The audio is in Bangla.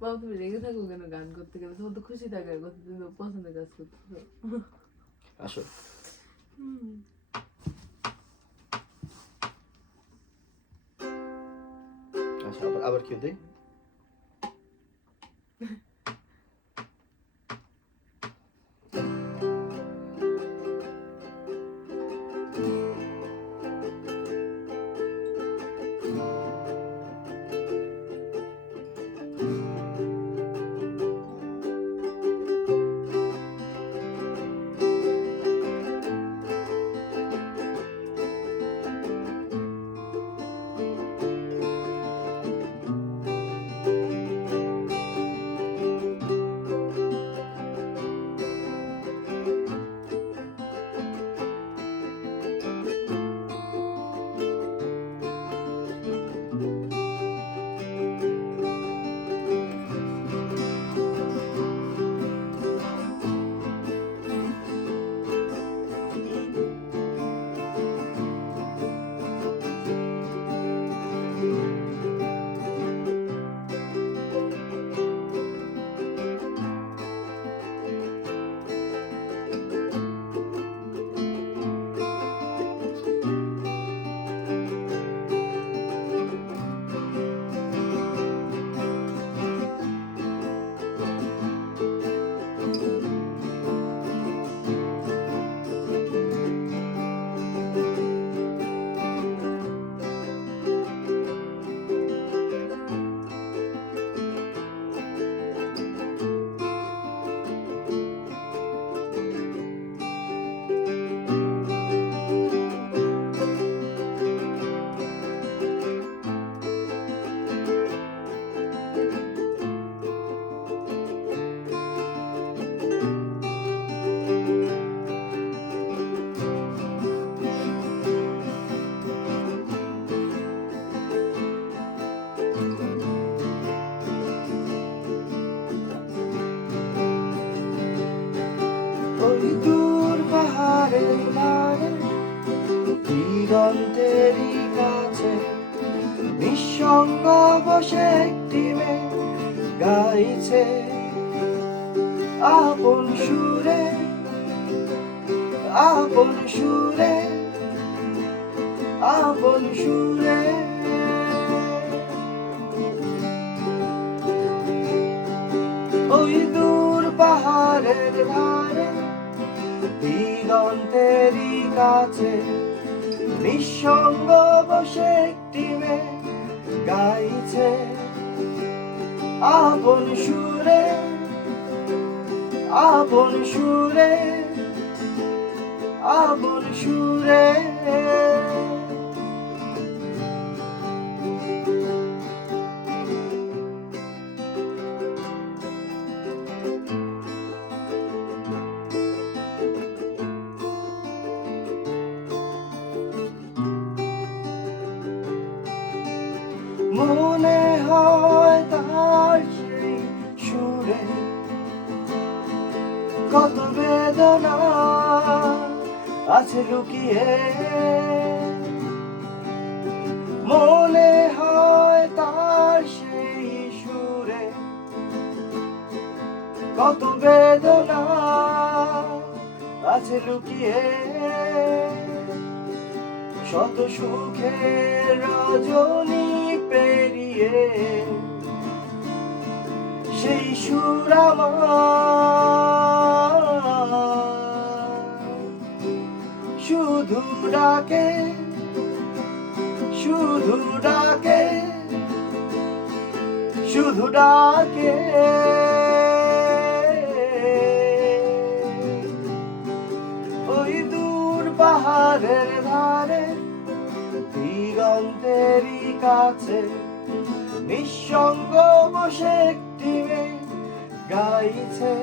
বাবা তুমি রেগে থাকো কেন? গান করতে কেন? তোমার তো খুশি থাকার কথা, তুমি পছন্দের কাজ করতেছো। আসো। আচ্ছা, আবার কেউ দেই। ওই দূর পাহাড়ের ধারে দিগন্তেরই কাছে নিঃসঙ্গ বসে একটি মেয়ে গাইছে আপন সুরে, আপন সুরে, আপন সুরে। ওই দূর পাহাড়ের ধারে দিগন্তেরই কাছে নিঃসঙ্গ বসে একটি মেয়ে গাইছে আপন সুরে, আপন সুরে, আপন সুরে। মনে হয় তার সেই সুরে কত বেদনা আছে লুকিয়ে, মনে হয় তার সেই সুরে কত বেদনা আছে লুকিয়ে। শত সুখের রজনী পেরিয়ে সেই সুর শুধু ডাকে, শুধু ডাকে, শুধু ডাকে। ওই দূর পাহাড়ের ধারে দিগন্তেরই কাছে নিঃসঙ্গ বসে একটি মেয়ে গাইছে